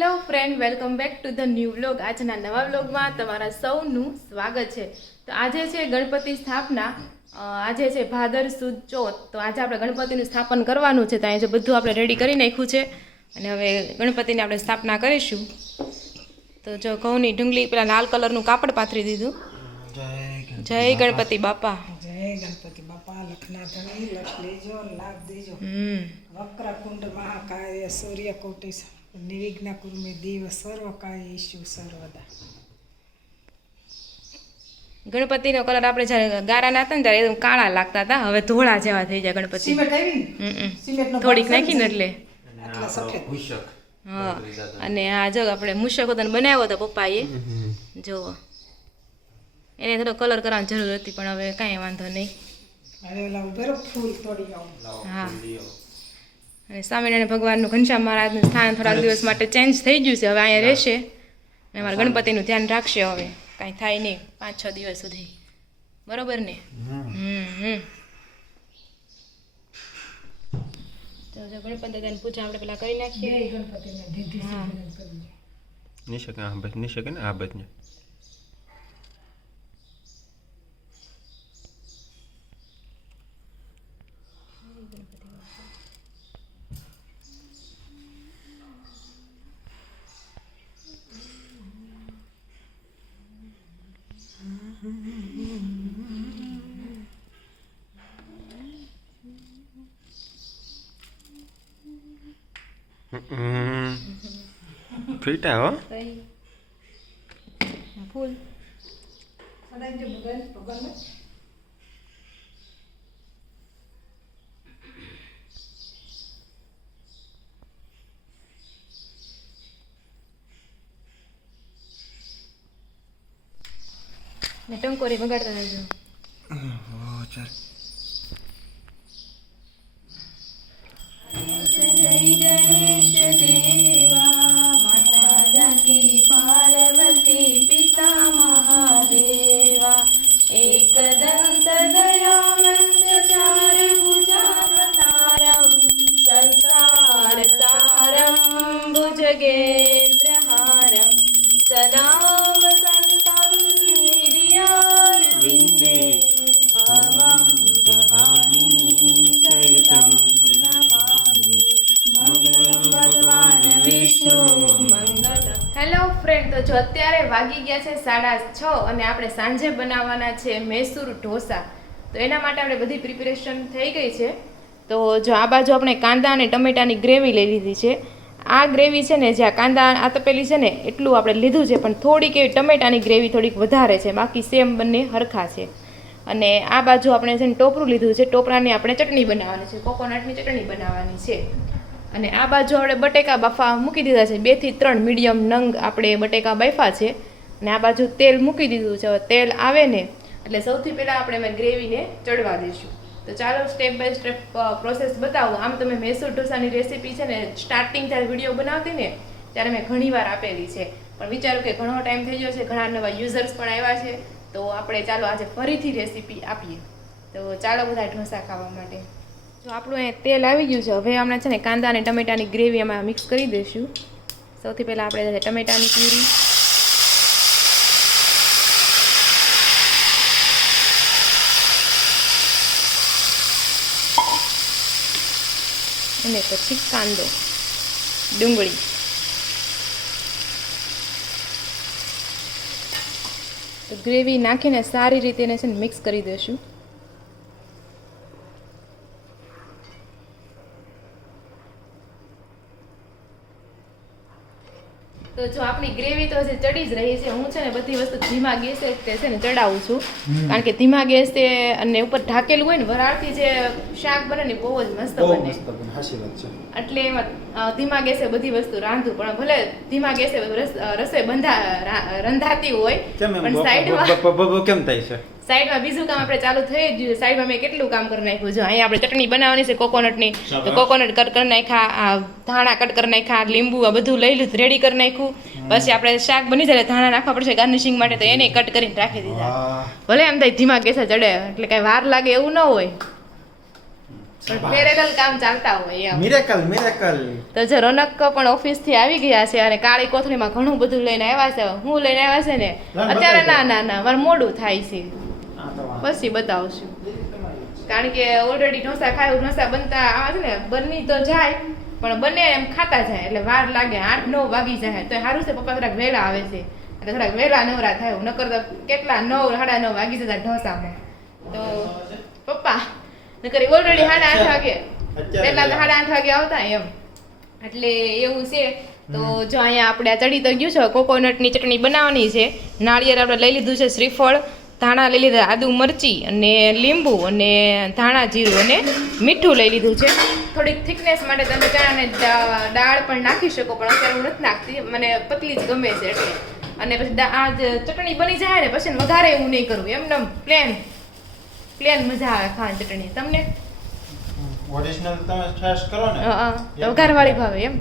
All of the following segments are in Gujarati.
Hello friend, welcome back to the new vlog. આજના નવા વ્લોગમાં તમારા સૌનું સ્વાગત છે. તો આજે છે ગણપતિ સ્થાપના. આજે છે ભાદર સુદ ચોથ. તો આજે આપણે ગણપતિનું સ્થાપન કરવાનું છે. તો અહીંયા જો બધું આપણે રેડી કરી નાખ્યું છે અને હવે ગણપતિની આપણે સ્થાપના કરીશું. તો જો ઘઉંની ઢુંગળી પેલા લાલ કલરનું કાપડ પાથરી દીધું. જય ગણપતિ બાપા. જય ગણપતિ બાપા. લખના ધણી લખ લેજો, લાભ દેજો. વક્રકુંડ મહાકાય સૂર્યકોટિ નિવિઘ્ન કુર્મે દેવ સર્વકાય ઈશુ સર્વદા. ગણપતિનો કલર આપણે જ્યારે ગારાના હતા ને ત્યારે એકદમ કાળા લાગતા હતા, હવે ધોળા જેવા થઈ જાય ગણપતિ. સિમેન્ટ આવી ને સિમેન્ટનો થોડીક નાખીને એટલે આટલા સફેદ. હા. અને આ જો આપણે મુશક હતો બનાવ્યો હતો પપ્પાએ, જુઓ એને થોડો કલર કરવાની જરૂર હતી પણ હવે કાંઈ વાંધો નહીં. હવે ઓલા ઉભેરો ફૂલ તોડી આવું. હા. અને સ્વામિનારાયણ ભગવાનનું ઘનશ્યામ મહારાજનું સ્થાન થોડાક દિવસ માટે ચેન્જ થઈ ગયું છે, હવે અહીંયા રહેશે અને અમારા ગણપતિનું ધ્યાન રાખશે. હવે કાંઈ થાય નહીં 5-6 દિવસ સુધી, બરોબર ને? તો જો ગણપતિ દાદાની પૂજા આપણે પેલા કરી નાખીએ. ગણપતિને દીધી હા. નિશકે ને આ બધને ફીટા હો ફૂલ સદાય જે ભગવાન ને ટંકોરી વગાડતા રહેજો. પાર્વતી પિતા મહાદેવા એકદંત દયાવંત ચાર ભુજાવતારમ સંસાર સારમ ભુજગેન્દ્રહારમ સદા વસંતમ નિર્યારવિંદે ભવં ભવાની સહિતમ નમામિ મંગલમ ભગવાન વિષ્ણુ મંગલ. હેલો ફ્રેન્ડ, તો જો અત્યારે વાગી ગયા છે 6:30 અને આપણે સાંજે બનાવવાના છે મૈસૂર ઢોસા. તો એના માટે આપણે બધી પ્રિપેરેશન થઈ ગઈ છે. તો જો આ બાજુ આપણે કાંદા અને ટમેટાની ગ્રેવી લઈ લીધી છે. આ ગ્રેવી છે ને, જ્યાં કાંદા આ તપેલી છે ને એટલું આપણે લીધું છે, પણ થોડીક એવી ટમેટાની ગ્રેવી થોડીક વધારે છે, બાકી સેમ બંને હરખા છે. અને આ બાજુ આપણે છે ને ટોપરું લીધું છે. ટોપરાની આપણે ચટણી બનાવવાની છે, કોકોનટની ચટણી બનાવવાની છે. અને આ બાજુ આપણે બટેકા બાફા મૂકી દીધા છે, 2 થી 3 મીડિયમ નંગ આપણે બટેકા બાફા છે. અને આ બાજુ તેલ મૂકી દીધું છે. હવે તેલ આવે ને એટલે સૌથી પહેલાં આપણે એમાં ગ્રેવીને ચડવા દઈશું. તો ચાલો સ્ટેપ બાય સ્ટેપ પ્રોસેસ બતાવું. આમ તમે મૈસૂર ઢોસાની રેસીપી છે ને સ્ટાર્ટિંગ જ્યારે વિડીયો બનાવતી ને ત્યારે મેં ઘણીવાર આપેલી છે, પણ વિચાર્યું કે ઘણો ટાઈમ થઈ ગયો છે, ઘણા નવા યુઝર્સ પણ આવ્યા છે, તો આપણે ચાલો આજે ફરીથી રેસીપી આપીએ. તો ચાલો બધા ઢોસા ખાવા માટે. જો આપણું અહીંયા તેલ આવી ગયું છે, હવે હમણાં છે ને કાંદા અને ટમેટાની ગ્રેવી એમાં મિક્સ કરી દઈશું. સૌથી પહેલાં આપણે ટમેટાની પ્યુરી, અને પછી કાંદો, ડુંગળી, તો ગ્રેવી નાખીને સારી રીતે એને છે ને મિક્સ કરી દઈશું. તો જો આપણી ગ્રેવી તો હજી ચડી જ રહી છે. હું છે ને બધી વસ્તુ ધીમા ગેસે તે છે ને ચડાવું છું, કારણ કે ધીમા ગેસે અને ઉપર ઢાકેલું હોય ને વરાળથી જે શાક બને ને બહુ જ મસ્ત બને. એટલે એમાં ધીમા ગેસે બધી વસ્તુ રાંધું, પણ ભલે ધીમા ગેસે રસોઈ રંધાતી હોય પણ સાઈડમાં કેમ થાય છે? સાઈડમાં બીજું કામ આપણે ચાલુ થઈ જ ગયું. સાઈડમાં મેં કેટલું કામ કરી નાખ્યું. જો અહીંયા આપણે ચટણી બનાવવાની છે કોકોનટની, તો કોકોનટ કટ કરી નાખ્યા, ધાણા કટ કરી નાખ્યા, લીંબુ આ બધું લઈ લીધું, રેડી કરી નાખ્યું. પછી આપણે શાક બની જાય ધાણા નાખવા પડશે ગાર્નિશિંગ માટે, તો એને કટ કરીને રાખી દીધા. ભલે એમ થાય ધીમા ગેસે ચડે એટલે કાંઈ વાર લાગે એવું ન હોય. પણ પેરેલલ કામ ચાલતા હોય એમ. મિરેકલ તો જો રોનક પણ ઓફિસથી આવી ગયા છે અને કાળી કોથળીમાં ઘણું બધું લઈને આવ્યા છે. હું લઈને આવ્યા છે ને અત્યારે ના મારે મોડું થાય છે, પછી બતાવશું. કારણ કે ઓલરેડી ઢોસા ખાયું, ઢોસા બનતા આવા છે ને બની તો જાય પણ બને એમ ખાતા જાય એટલે વાર લાગે. 8-9 વાગી જાય તો સારું છે પપ્પા થોડાક વહેલા આવે છે એટલે થોડાક વહેલા નવરા થાય. નકર તો કેટલા 9-9:30 વાગી જતા ઢોસામાં. તો પપ્પા નકર ઓલરેડી 8:30 વાગે એટલા 8:30 વાગે આવતા એમ. એટલે એવું છે. તો જો અહીંયા આપણે ચડી તો ગયું છે, કોકોનટની ચટણી બનાવવાની છે. નાળિયેર આપણે લઈ લીધું છે, શ્રીફળ, ધાણા લઈ લીધા, આદુ મરચી અને લીંબુ અને ધાણા જીરું અને મીઠું લઈ લીધું છે. થોડીક થિકનેસ માટે તમે ચણાને દાળ પણ નાખી શકો, પણ અત્યારે હું નથી નાખતી, મને પતલી જ ગમે છે એટલે. અને પછી આ ચટણી બની જાય ને પછી વઘારે એવું નહીં કરવું, એમને પ્લેન મજા આવે ખાવાની ચટણી. તમને ઓરિજિનલ તમે ટેસ્ટ કરો ને વઘારવાળી ભાવે એમ?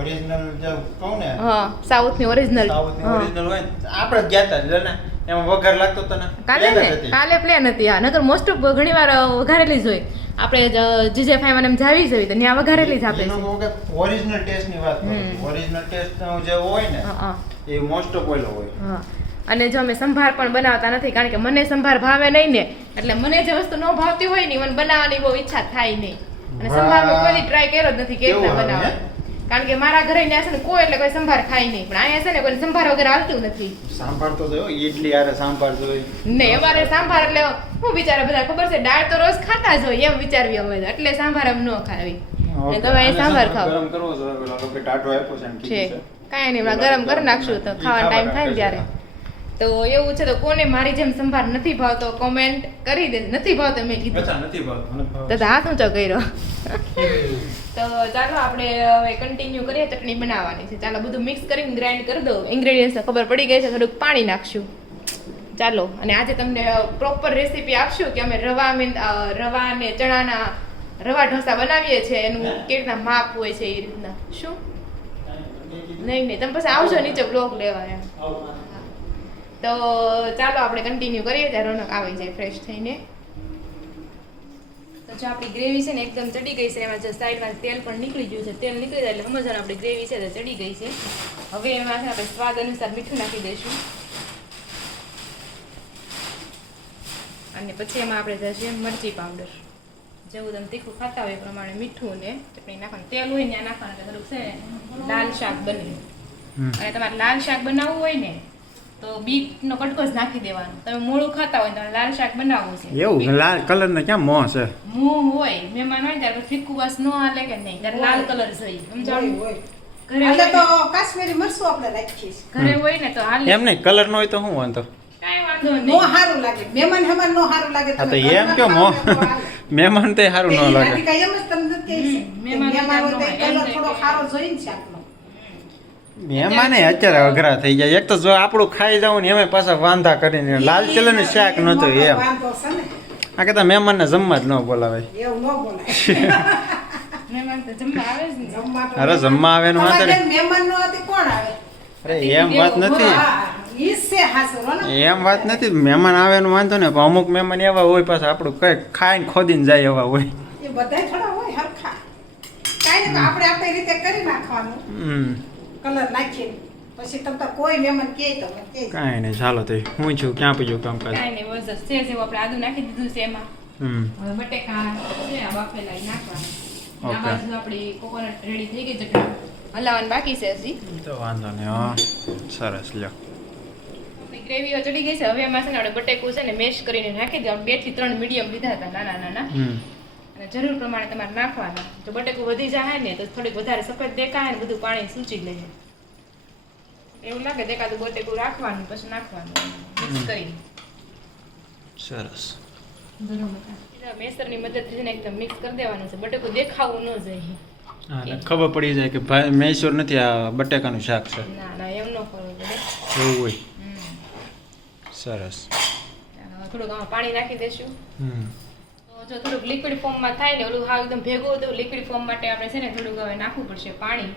ઓરિજિનલ જે કહું ને હા, સાઉથની ઓરિજિનલ. સાઉથની ઓરિજિનલ હોય ને, આપણે જ ગયા હતા ને એમાં વઘાર લાગતો તને કાલે પ્લેન હતી. હા, નકર મોસ્ટ ઓફ ઘણી વાર વઘારેલી જ હોય. આપણે જીજે ફાઈમાં એમ જાવી જોઈએ તો ત્યાં વઘારેલી જ આપે છે. ઓરિજિનલ ટેસ્ટ ની વાત કરું. ઓરિજિનલ ટેસ્ટ જે હોય ને એ મોસ્ટ ઓફ ઓઇલ હોય. હા, અને જો અમે સંભાર પણ બનાવતા નથી કારણ કે મને સંભાર ભાવે નહીં ને, એટલે મને જે વસ્તુ ન ભાવતી હોય ને મને બનાવવાની બહુ ઈચ્છા થાય નહીં. અને સંભારમાં કોઈ ટ્રાય કર્યો જ નથી કે રીતના બનાવવા. કારણ કે મારા ઘરે ત્યાં છે ને કોઈ એટલે કોઈ સંભાર ખાય નહીં, પણ અહીંયા છે ને કોઈ સંભાર વગર હાલતું નથી. સાંભાર તો જો ઈડલી આરે સાંભાર જોઈએ ને અમારે સાંભાર એટલે હું વિચારે બધા ખબર છે દાળ તો રોજ ખાતા જ હોય એમ વિચારવી અમે તો, એટલે સાંભાર એમ ન ખાવી. અને તમે અહીં સાંભાર ખાવ ગરમ કરવો જોઈએ પેલા લોકો ટાટો આપ્યો છે એમ છે કીધું છે. કાંઈ નહીં, ગરમ કરી નાખશું તો ખાવાનો ટાઈમ થાય ને ત્યારે. તો એવું છે. તો કોને મારી જેમ સંભાર નથી ભાવતો કોમેન્ટ કરી દે. નથી ભાવતો મેં કીધું અચ્છા નથી ભાવતો. તો હાથ ઊંચો કર્યો. તો ચાલો આપણે હવે કન્ટિન્યુ કરીએ. ચટણી બનાવવાની છે. ચાલો બધું મિક્સ કરીને ગ્રાઇન્ડ કરી દો. ઇન્ગ્રેડિયન્ટ્સ ખબર પડી ગઈ છે, થોડુંક પાણી નાખશું. ચાલો, અને આજે તમને પ્રોપર રેસીપી આપશું કે અમે રવા અને ચણાના રવા ઢોસા બનાવીએ છીએ, એનું કેવી રીતના માપ હોય છે એ રીતના. શું નહીં તમે પછી આવજો નીચે બ્લોગ લેવા એમ. તો ચાલો આપણે કન્ટિન્યુ કરીએ. ત્યારે રોનક આવી જાય ફ્રેશ થઈને. તો જો આપણી ગ્રેવી છે ને એકદમ ચડી ગઈ છે. એમાં જો સાઈડમાં તેલ પણ નીકળી ગયું છે. તેલ નીકળી જાય એટલે સમજવાનું આપણી ગ્રેવી છે તો ચડી ગઈ છે. હવે એમાં છે આપણે સ્વાદ અનુસાર મીઠું નાખી દઈશું. અને પછી એમાં આપણે જશે મરચી પાવડર. જેવું તમે તીખું ખાતા હોય એ પ્રમાણે મીઠું ને ચટણી નાખવાનું. તેલ હોય ત્યાં નાખવાનું એટલે થોડુંક છે લાલ શાક બને. અને તમારે લાલ શાક બનાવવું હોય ને તો બીટનો કટકો જ નાખી દેવાનો. તમે મોળું ખાતા હોય તો લાલ શાક બનાવવું છે. એવું લાલ કલર ને ક્યાં મોં છે? મોં હોય મહેમાન હોય ત્યારે ફીકું વાસ ન હાલે કે નહીં, ત્યારે લાલ કલર જોઈએ. સમજાણું? ઘરે એટલે હોય તો કાશ્મીરી મરચું આપણે રાખીએ છીએ. ઘરે હોય ને તો હાલે, એમ નહીં, કલર નો હોય તો શું વાંધો? કાંઈ વાંધો નો નહીં. સારું લાગે, મહેમાન હમાન નો સારું લાગે. હા તો તમે એમ ઘરમાં કે ખાઓ ને તો હાલે. મહેમાન તે સારું ન લાગે. રાધિકા એમ જ તમને નથી કહી છે. મહેમાન મહેમાન હોય તો હોય, કલર એમ થોડો નહીં. સારો જોઈને શાકનો. મહેમાને અત્યારે અઘરા થઈ જાય. એક તો જો આપણું ખાઈ જવું ને એમાં પાછા વાંધા કરીને લાલ ચલણ નું શાક નહોતું એમ. વાંધો છે ને, આ કહેતા મહેમાનને જમવા જ ન બોલાવે. એવું ન બોલાય. મહેમાન તો જમવા આવે જ ને. જમવા તો અરે જમવા આવે ને વાંધો તમારે નહીં. ઘરે મહેમાન નો હતી કોણ આવે? અરે એમ વાત નથી, હા, ઈ જ છે હાસું, હો ને? એમ વાત નથી. મહેમાન આવે ને વાંધો ને, પણ અમુક મહેમાન એવા હોય પાછા આપણું કઈ ખાઈને ખોદીને જાય એવા હોય. એ બધાય થોડા હોય હરખા. કાંઈ નહીં, આપણે રીતે કરી નાખવાનું. કલર નાખીને પછી તમને કોઈ મહેમાન કહે તો મને કહે. કાંઈ નહીં, ચાલો તો હું છું ક્યાં પૂછ્યું કામકાજ. કાંઈ નહીં, બસ જ છે જેવું આપણે આદુ નાખી દીધું છે એમાં. હમ હવે બટેકા છે આ બાફેલા ઈ નાખવાના. ઓકે. આ બાજુ આપણી કોકોનટ રેડી થઈ ગઈ ચટણી. હલાવવાનું બાકી છે હજી. તો વાંધો નહીં. હા સરસ લ્યો. આપણી ગ્રેવીઓ ચડી ગઈ છે. હવે એમાં છે ને આપણે બટેકું છે ને મેશ કરીને નાખી દેવાનું. 2 થી 3 મીડિયમ લીધા હતા નાના નાના. અને જરૂર પ્રમાણે તમારે નાખવાના. જો બટેકું વધી જાય ને તો થોડીક વધારે સફેદ દેખાય ને બધું પાણી સૂચી લે. એવું લાગે દેખાતું બટેકું રાખવાનું પછી નાખવાનું મિક્સ કરી. સરસ. મેસરની મદદથી છે ને એકદમ મિક્સ કરી દેવાનું છે. બટેકું દેખાવું ન જોઈએ. હા એટલે ખબર પડી જાય કે ભાઈ મૈસૂર નથી, આ બટેકાનું શાક છે. ના ના એમ ન કરવું પડે. એવું હોય. હમ. સરસ. થોડુંક આમાં પાણી નાખી દેશું. હમ તો જો થોડુંક લિક્વિડ ફોર્મમાં થાય ને ઓલું હાવ એકદમ ભેગું હતું લિક્વિડ ફોર્મ માટે આપણે છે ને થોડુંક હવે નાખવું પડશે પાણી.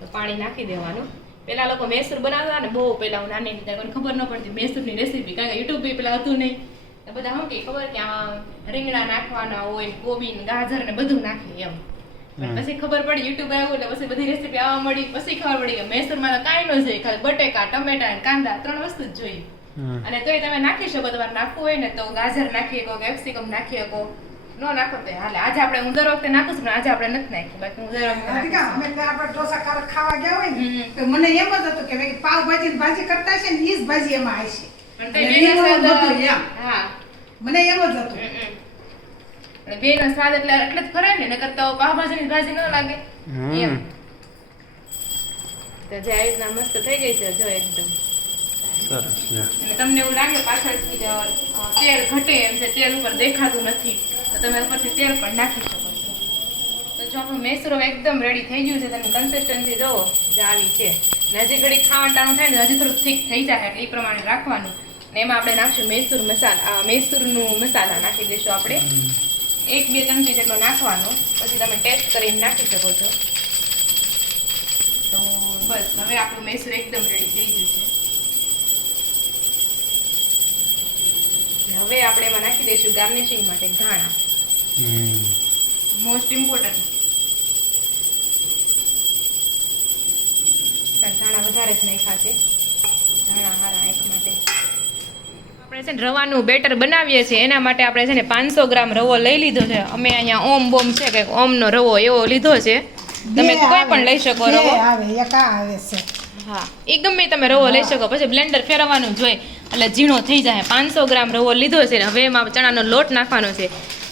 તો પાણી નાખી દેવાનું. પેલા લોકો મૈસૂર બનાવતા ને બહુ પહેલા હું નાની હતી કોઈને ખબર ન પડતી મૈસૂરની રેસીપી, કારણ કે યુટ્યુબ બી પેલા હતું નહીં એ બધા શું કે ખબર કે આમાં રીંગણા નાખવાના હોય, કોબી ને ગાજર ને બધું નાખે એમ. પણ પછી ખબર પડી યુટ્યુબ આવ્યું એટલે પછી બધી રેસીપી આવવા મળી. પછી ખબર પડી કે મૈસૂરમાં તો કાંઈ ન જોઈએ, ખાલી બટેકા, ટમેટા અને કાંદા 3 વસ્તુ જ જોઈએ. અને તોય તમે નાખી શકો. તમારે નાખવું હોય ને તો ગાજર નાખી શકો, કેપ્સિકમ નાખી શકો. ન નાખો તો હાલે. આજે આપણે હું દર વખતે નાખું છું પણ આજે આપણે નથી નાખ્યું. બાકી હું દર વખતે રાધિકા, અમે ત્યાં આપણે ઢોસા ખાવા ગયા હોય ને તો મને એમ જ હતું કે ભાઈ પાવભાજી ની ભાજી કરતા છે ને ઈ જ ભાજી એમાં આવશે. પણ અને તે બેનો લીલું સ્વાદ બધું એમ. હા મને એમ જ હતું. બેનો સ્વાદ એટલે જ ખરાય ને, નકર તો પાવભાજીની ભાજી ન લાગે એમ. તો જે આવી રીતના મસ્ત થઈ ગઈ છે જો એકદમ. સરસ લે. અને તમને એવું લાગે પાછળથી તેલ ઘટે એમ છે, તેલ ઉપર દેખાતું નથી, તો તમે ઉપરથી તેલ પણ નાખી શકો છો. તો જો આપણું મૈસૂર હવે એકદમ રેડી થઈ ગયું છે. તમે કન્સિસ્ટન્સી જુઓ જે આવી છે. ને હજી ઘડી ખાવાનું ટાણું થાય ને હજી થોડુંક થીક થઈ જાય એટલે એ પ્રમાણે રાખવાનું. ને એમાં આપણે નાખશું મૈસૂર મસાલા, મૈસૂરનું મસાલા નાખી દઈશું આપણે 1-2 ચમચી જેટલો નાખવાનો. પછી તમે ટેસ્ટ કરીને નાખી શકો છો. તો બસ હવે આપણું મૈસૂર એકદમ રેડી થઈ ગયું છે. હવે આપણે એમાં નાખી દઈશું ગાર્નિશિંગ માટે ધાણા. Most important. ધાણા વધારે જ નાખ્યા છે. ધાણા હારા એક માટે આપણે છે ને રવાનું બેટર બનાવીએ છીએ. એના માટે આપણે છે ને 500 ગ્રામ રવો લઈ લીધો છે. અમે અહીંયા ઓમ બોમ છે કે ઓમનો રવો એવો લીધો છે. તમે કોઈ પણ લઈ શકો રવો. આવે એક આવે છે. હા, એ ગમે તમે રવો લઈ શકો. પછી બ્લેન્ડર ફેરવવાનું જોઈએ એટલે ઝીણો થઈ જાય. 500 ગ્રામ રવો લીધો છે ને હવે એમાં ચણાનો લોટ નાખવાનો છે.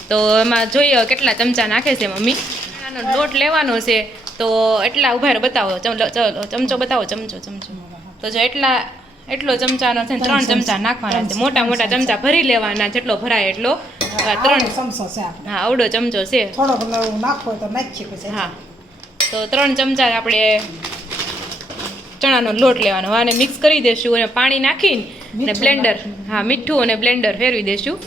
તો એમાં જોઈએ કેટલા ચમચા નાખે છે મમ્મી. ચણાનો લોટ લેવાનો છે તો એટલા ઉભા રહો બતાવો. ચમચો બતાવો. ચમચો. તો જો એટલો ચમચાનો છે ને 3 ચમચા નાખવાના છે. મોટા મોટા ચમચા ભરી લેવાના, જેટલો ભરાય એટલો. 3 ચમચો છે આપણે. હા, આવડો ચમચો છે. થોડોક નાખો તો નાખીએ પછી. હા, તો 3 ચમચા આપણે ચણાનો લોટ લેવાનો અને મિક્સ કરી દેશું અને પાણી નાખીને બ્લેન્ડર, હા મીઠું અને બ્લેન્ડર ફેરવી દેશું.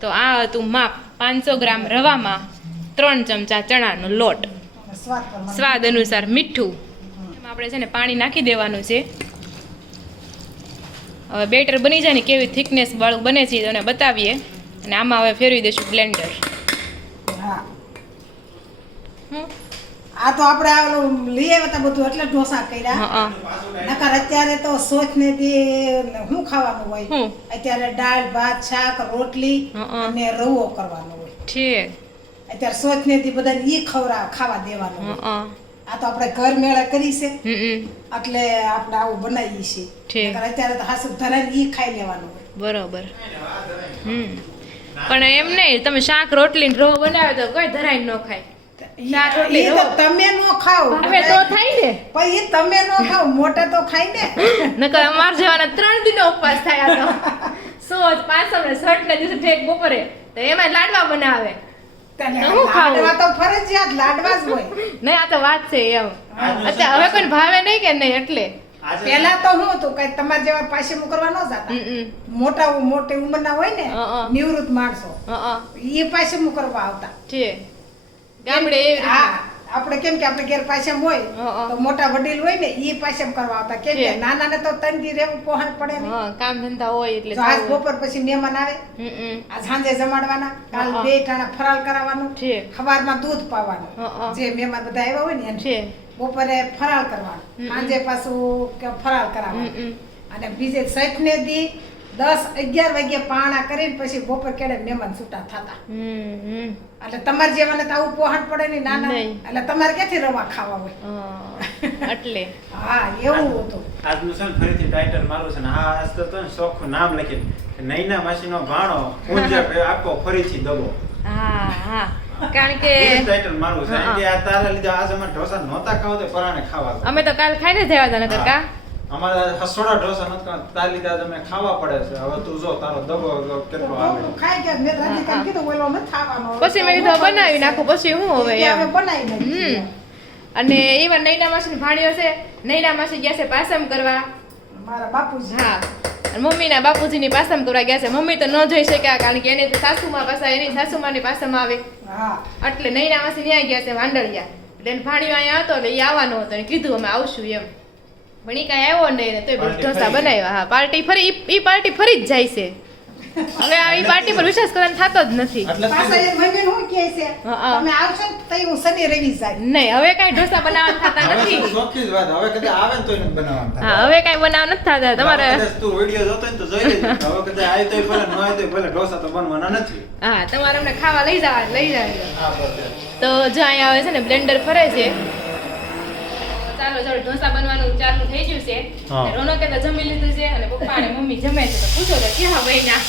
તો આ હતું માપ. 500 ગ્રામ રવામાં 3 ચમચા ચણાનો લોટ, સ્વાદ અનુસાર મીઠું. એમાં આપણે છે ને પાણી નાખી દેવાનું છે. હવે બેટર બની જાય ને કેવી થિકનેસ વાળું બને છે એને બતાવીએ. અને આમાં હવે ફેરવી દઈશું બ્લેન્ડર. હા, આ તો આપણે આવું લઈ આવ્યા હતા બધું એટલે ઢોસા કર્યા. નકર અત્યારે તો સોચ ને શું ખાવાનું હોય? અત્યારે દાળ ભાત શાક રોટલી અને રવો કરવાનો હોય. ઠીક. અત્યારે સોચ ને બધાને ઈ ખાવા દેવાનું હોય. આ તો આપણે ઘર મેળા કરી છે એટલે આપણે આવું બનાવીએ છીએ. અત્યારે તો હાસુ ધરાઈને ઈ ખાઈ લેવાનું હોય. બરોબર. પણ એમ નહીં, તમે શાક રોટલી ને રવો બનાવે તો કોઈ ધરાઈને ન ખાય. તમે નો ખાવ હવે તો થાય ને પછી તમે નો ખાવ, મોટા તો ખાય ને. નકર અમાર જવાના 3 દિનનો ઉપવાસ થાય. તો સોજ 500 ને 60 ના દિવસે ઠેક બપોરે તો એમાં લાડવા બનાવે. લાડવા તો ફરજિયાત લાડવા જ હોય. નહીં, આ તો વાત છે એમ. અત્યારે હવે કોઈ ભાવે નહીં કે નહીં એટલે. પેલા તો હું હતું કઈ તમારે જેવા પાસે કરવા ન જતા. મોટી ઉંમરના હોય ને નિવૃત્ત માણસો એ પાસે કરવા આવતા છે ગામડે. આપણે કેમ કે આપણે ઘેર પાછમ હોય તો મોટા વડીલ હોય ને ઈ પાછમ કરવા આવતા. કેમ કે નાના ને તો તંગી રહેવું પહોંચ પડે ને, કામ ધંધા હોય એટલે. આજ બપોર પછી મહેમાન આવે, આ સાંજે જમાડવાના, કાલ 2 ટાણા ફરાળ કરાવવાનું, સવારમાં દૂધ પાવાનું. જે મહેમાન બધા આવ્યા હોય ને એને બપોરે ફરાળ કરવાનું, સાંજે પાછું ફરાળ કરાવવાનું. અને બીજે સઠ ને દી 10-11 વાગે પાણા કરીને પછી બપોર કેડે મહેમાન છૂટા થતા. એટલે તમારે જેવાને તો આવું પહોંચ પડે નહીં નાના, એટલે તમારે ક્યાંથી રવા ખાવા હોય એટલે. હા, એવું હતું. આજનું છે ને ફરીથી ટાઇટલ મારું છે ને આ આજ તો ચોખ્ખું નામ લખી નૈના માસીનો ભાણો ઊંઝે આખો ફરીથી દબો. હા હા, કારણ કે ટાઇટલ મારું છે કે આ તારા લીધે આજ અમે ઢોસા નહોતા ખાવા તો પરાણે ખાવા. અમે તો કાલ ખાઈને જ આવ્યા હતા. નકર કા અમારા હસોડા ઢોસા નથી તાર લીધે આજ અમે ખાવા પડે છે. હવે તું જો તારો દબો કેટલો આવે. ખાઈ ગયા મેં રાધિકા કીધું ઓલો ન ખાવાનો. પછી મેં કીધું બનાવી નાખું. પછી હું હવે હવે બનાવી નાખી. અને એવા નૈના માસી ભાણીઓ છે. નૈના માસી ગયા છે પાસમ કરવા. મારા બાપુજી. હા, મમ્મીના બાપુજીની પાસમ કરવા ગયા છે. મમ્મી તો ન જોઈ શક્યા કારણ કે એને સાસુમાં પાછા એની સાસુમાની પાસમ આવે. હા, એટલે નૈના માસી ત્યાં ગયા છે વાંડળિયા. એટલે ભાણીઓ અહીંયા હતો એટલે એ આવવાનો હતો. કીધું અમે આવશું એમ. પણ ઈ કાંઈ આવ્યો નહીં ને તોય પાર્ટી ઢોસા ફરી બનાવ્યા હા પાર્ટી ફરી ઈ પાર્ટી ફરી જ જાય છે હવે આ ઈ પાર્ટી પર વિશ્વાસ કરવાનો થતો જ નથી એટલે જ પાછા કીધું. એ મમ્મી હું કહે છે હા. તમે આવશો ને તો હું શનિ રવિ જાય નહીં હવે કાંઈ ઢોસા બનાવવા થતા હવે નથી તો શોખી જ વાત હવે કદાચ આવે ને તોય નથી બનાવવાનું હા હવે કાંઈ બનાવવા નથી થતા તમારે કદાચ તું વિડીયો જોતો હોય ને તો જોઈ લેજે હવે કદાચ આવી તોય ભલે ન આવી તોય ભલે ઢોસા તો બનવાના નથી હા તમારે અમને ખાવા લઈ જાય હા બસ તો જો અહીંયા આવે છે ને બ્લેન્ડર ફરે છે ચાલો ચાલો ઢોસા બનવાનું ચાલુ થઈ ગયું છે હા. અને રોનકે તો જમી લીધું છે અને પપ્પા અને મમ્મી જમે છે તો પૂછો તો ક્યાં બન્યા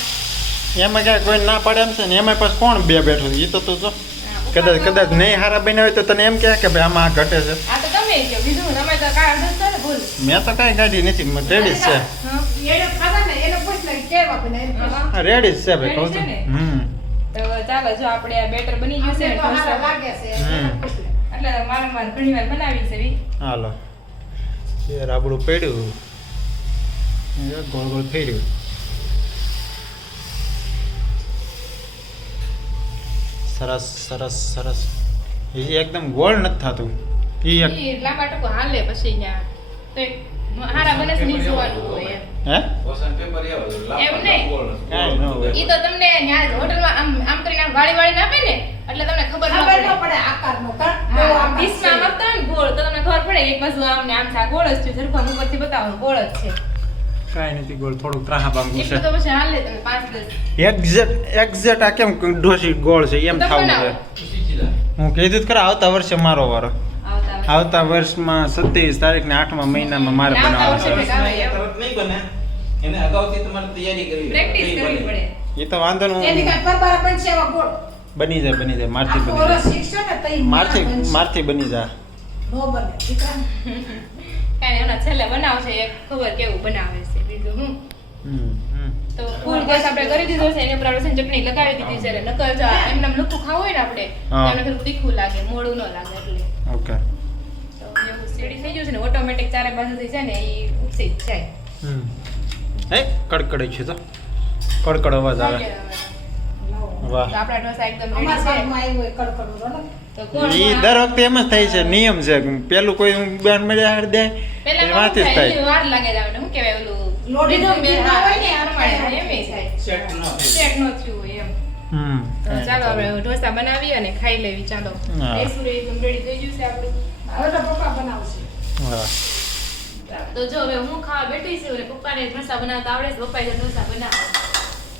એમાં ક્યાંક કોઈ ના પાડે એમ છે ને એમાં પાછું કોણ બે બેઠું છે એ તો તું જો કદાચ નહીં હારા બનાવે તો તને એમ કહે કે ભાઈ આમાં આ ઘટે છે આ તો તમે કહો બીજું તમે તો કાંઈ અડધો ને ભૂલ મેં તો કાંઈ કાઢી નથી રેડી જ છે હા એને ખાધા ને એને પૂછ લે કેવા બને એમ પૂછ. હા. રેડી જ છે ભાઈ કહું Ready છું છે ને? હમ તો ચાલો જો આપણે આ બેટર બની ગયું છે આપણે તો હારા ઢોસા લાગે છે હમ. એને પૂછ લે. એટલે વારંવાર ઘણી વાર બનાવી છે વી હાલો એ રાબડું પડ્યું એ ગોળ ગોળ ફેર્યું સરસ સરસ સરસ એ એકદમ ગોળ નથી થતું એ એક ઈ લાંબા ટકો હાલે પછી ત્યાં તો એક હારા બને છે નહીં જોવાનું હોય એમ હે ક્વેશ્ચન પેપર એમ નહીં. કાંઈ ન હોય ઈ તો તમને ન્યા હોટલમાં આમ કરીને આમ વાળી આપે ને એટલે તમને ખબર ન ખબર ન પડે પડે આકારનો કાં? બહુ હા આમ ડીશમાં આમ આપતા હોય ને ગોળ તો તમને ખબર પડે એક બાજુ આમ ને આમ છે આ ગોળ જ છે સરખું ઉપરથી બતાવો ગોળ જ છે કાંઈ નથી ગોળ થોડુંક ત્રાહા પામવું એટલું તો છે પછી હાલે તમે 5-10 એક્ઝેક્ટ આ કેમ ડોસી ગોળ છે એમ તો થવું બનાવો. છે હું કીધું જ ખરા આવતા વર્ષે મારો વારો આવતા વર્ષમાં 27 તારીખને 8મા મહિનામાં મારે આવતા બનાવવાનો વર્ષે છે આવે એમ. તરત નહીં બને એને અગાઉથી તમારે તૈયારી કરવી પ્રેક્ટિસ નહીં કરવી બને. પડે એ તો વાંધો એની નહીં કાંઈ પરબારા બનશે એવા ગોળ. બની જાય મારથી આખું બની વરસ જાય શીખશો ને તો ઈ માણસ બનશે. મારથી બની જાય નો બને દીકરા. કાંઈ એના છેલ્લે બનાવશે એક ખબર કેવું બનાવે છે બીજું હું હમ, હમ. તો ફૂલ ગેસ આપણે કરી દીધો છે એની ઉપર આપણે છે ને ચટણી લગાવી દીધી છે એટલે નકર જો એમને લુકું ખાવું હોય ને આપણે તો હા. એમને થોડું તીખું લાગે મોડું ન લાગે એટલે ઓકે તો એવું રેડી થઈ ગયું છે ને ઓટોમેટિક ચારે બાજુથી છે ને એ ઉપસી જ જાય હમ એ કડકડી છે તો કડકડ અવાજ આવે વાહ તો આપણા ઢોસા એકદમ અમારા રેડી બાજુમાં આવ્યું હોય કડકડું રોનક. છે તો કોણ ઈ દર વખતે એમ જ થાય છે નિયમ છે પેલું કોઈ બેન મળ્યા હાર દે પહેલા એ વાંચી જ થાય થાય વાર લાગે જ આપણે શું કહેવાય ઓલું લોટ રીધમ બે રીધમ હા હોય ને, એ પ્રમાણે એમ થાય સેટ ન થાય. સેટ ન થયું હોય એમ હમ તો ચાલો આપણે ઢોસા બનાવી અને ખાઈ લેવી ચાલો હા. રેસું એકદમ રેડી થઈ ગયું છે આપણું હવે તો પપ્પા બનાવશે. હા. તો જો હવે હું ખાવા બેઠી છું અને પપ્પાને ઢોસા બનાવતા આવડે છે પપ્પાએ ઢોસા બનાવવા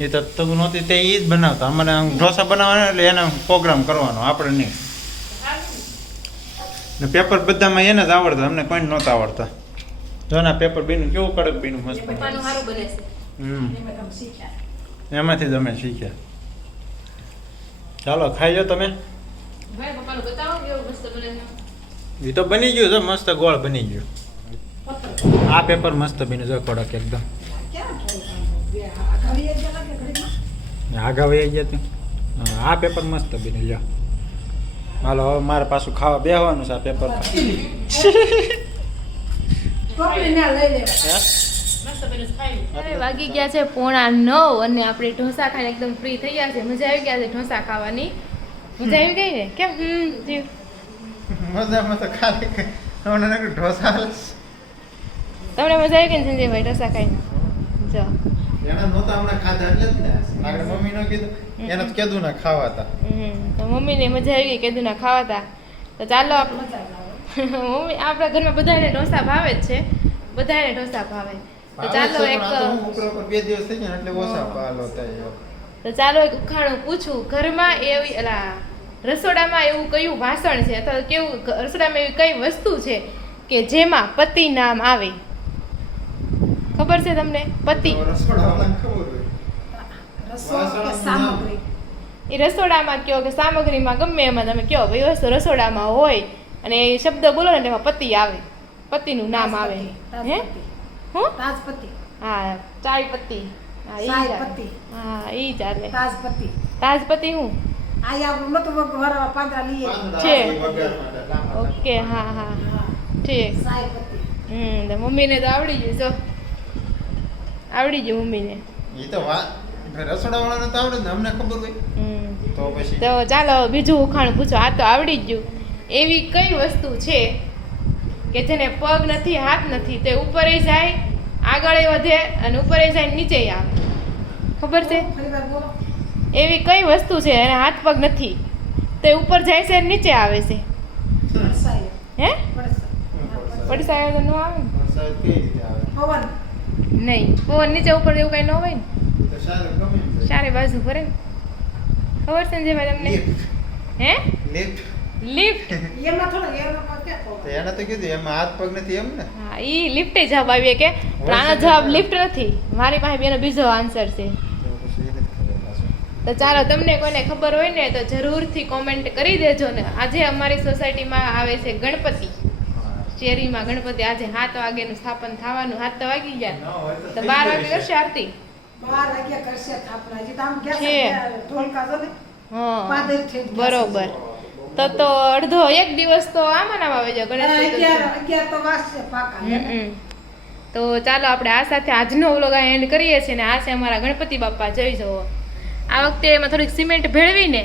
એ તો તું નહોતી તે ઈ જ બનાવતા અમારે આમ ઢોસા બનાવવાના એટલે એનો પ્રોગ્રામ કરવાનો આપણે નહીં ને પેપર બધામાં એને જ આવડતા અમને કોઈ નહોતા આવડતા જો ના પેપર બીનું કેવું કડક બીનું મસ્ત પપ્પાનું સારું બને છે હમ એ બધા શીખ્યા. એમાંથી જ અમે શીખ્યા ચાલો ખાઈ લો તમે ભાઈ પપ્પાનું બતાવો કેવું મસ્ત બને છે એ તો બની ગયું છે મસ્ત ગોળ બની ગયું પત્ર. આ પેપર મસ્ત બન્યું છે કડક એકદમ ક્યાં થયું? બે આ ઘડીએ જ લાગે ઘડીમાં. આગા વહી ગયા તું હા, આ પેપર મસ્ત બની લ્યો હાલો હવે મારે પાછું ખાવા બેહવાનું છે આ પેપર ટોપલી ના લઈ લેવાય. મસ્ત બને છે ખાઈ હવે વાગી ગયા છે 8:45 અને આપણે ઢોસા ખાઈને એકદમ ફ્રી થઈ ગયા છે મજા આવી ગયા છે ઢોસા ખાવાની મજા આવી ગઈ ને કેમ જીવ મજામાં તો ખાલી તમને નકરું ઢોસા તમને મજા આવી ગઈ ને સંજયભાઈ ઢોસા ખાઈને જો એના નહોતા હમણાં ખાધા એટલે જ ને આગળ મમ્મીનો કીધું એને તો કીધું ના ખાવા હતા તો મમ્મીને મજા આવી ગઈ કીધું ના ખાવા હતા તો ચાલો આપણે મજા આવે. મમ્મી આપણા ઘરમાં બધાને ઢોસા ભાવે જ છે બધાને ઢોસા ભાવે તો ચાલો એક ઉપર બે દિવસ થઈ ગયા એટલે ઓછા પાલો થાય તો ચાલો એક ઉખાણું પૂછું ઘરમાં એવી રસોડામાં એવું કયું વાસણ છે અથવા કેવું રસોડામાં એવી કઈ વસ્તુ છે કે જેમાં પતિ નામ આવે ખબર છે તમને પતિ રસોડાવાળાને ખબર હોય રસો કે સામગ્રી. એ રસોડામાં કયો કે સામગ્રીમાં ગમે એમાં તમે કયો ભાઈ વસ્તુ રસોડામાં હોય અને એ શબ્દ બોલો ને તેમાં પતિ આવે પતિનું નામ આવે હે હું તાજપતિ. હા ચાય પત્તી હા ઈ ચાય ચાલે. પત્તી. હા ઈ ચાલે તાજપતિ. તાજપતિ હું આ આપણું નતું વરવા પાંદડા લઈએ. છે. વગર માટે લાંબા ઓકે હા હા હા. ઠીક સાયપતિ. તો મમ્મીને તો આવડી ગયું જો આવડી ગયું મમ્મીને એ તો રસોડાવાળાને તો આવડે ને અમને ખબર હોય હમ. તો પછી તો ચાલો બીજું ઉખાણું પૂછો આ તો આવડી જ ગયું એવી કઈ વસ્તુ છે કે જેને પગ નથી હાથ નથી તે ઉપર જાય આગળ વધે અને ઉપર જાય નીચે આવે. ખબર છે? ફરીવાર બોલો. એવી કઈ વસ્તુ છે એને હાથ પગ નથી તે ઉપર જાય છે અને નીચે આવે છે? વરસાય. હે વરસાય. પડસાય તો ન આવે ને? વરસાદ કઈ રીતે આવે પવન. નહીં, પવન નીચે ઉપર એવું કઈ ન હોય ને, એ તો સારું ગમે છે. ચારે બાજુ ફરે ને. ખબર છે ને જે ભાઈ તમને? હે લિફ્ટ લિફ્ટ. એમાં થોડો એમાં ક્યાં તો પવન? એને તો કીધું એમાં હાથ પગ નથી એમ ને હા ઈ લિફ્ટે જવાબ આવીએ કે પણ આનો જવાબ લિફ્ટ નથી. મારી પાસે બેનો બીજો આન્સર છે. તો પછી એ નથી ખબર પાછું. તો ચાલો તમને કોઈને ખબર હોય ને તો જરૂરથી કોમેન્ટ કરી દેજો ને. આજે અમારી સોસાયટીમાં આવે છે ગણપતિ. હા. શેરીમાં ગણપતિ આજે 7 વાગ્યાનું સ્થાપન થવાનું. 7 તો વાગી ગયા. ન હોય તો તો થઈ 12 ગયું વાગે છે. કરશે આરતી. 12 વાગ્યા કરશે થાપણા. હજી તો આમ છે. ગયા છે, ઢોલકા જો ને. હા પાદર થઈ ગયા છે. બરોબર. તો અડધો એક દિવસ તો આમાં નામ આવે છે ગણેશ ચતુર્થી. 11 તો વાગશે પાકા. હમ. તો ચાલો આપણે આ સાથે આજનો વ્લોગ એન્ડ કરીએ છીએ ને આ છે અમારા ગણપતિ બાપા. જઈ જવો. આ વખતે એમાં થોડીક સિમેન્ટ ભેળવીને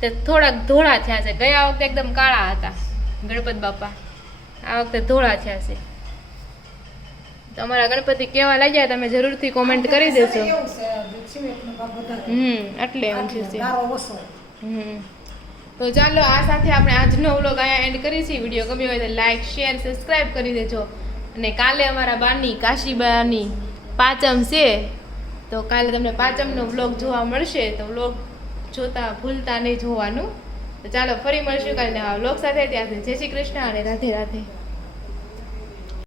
તે થોડાક ધોળા થયા છે. ગયા વખતે એકદમ કાળા હતા ગણપતિ બાપા, આ વખતે ધોળા થયા છે. તો અમારા ગણપતિ કેવા લાગ્યા તમે જરૂરથી કોમેન્ટ કરી દેજો. એવું છે સિમેન્ટનો ભાગ વધારે. એટલે એમ છે. ગારો ઓછો. તો ચાલો આ સાથે આપણે આજનો વ્લોગ અહીંયા એન્ડ કરીએ છીએ. વિડીયો ગમ્યો હોય તો લાઈક શેર સબસ્ક્રાઈબ કરી દેજો. અને કાલે અમારા બાની કાશીબાની પાંચમ છે તો કાલે તમને પાંચમનો વ્લોગ જોવા મળશે. તો વ્લોગ જોતા ભૂલતા નહીં જોવાનું. તો ચાલો ફરી મળશું કાલે નવા વ્લોગ સાથે. ત્યાંથી જય શ્રી કૃષ્ણ અને રાધે રાધે.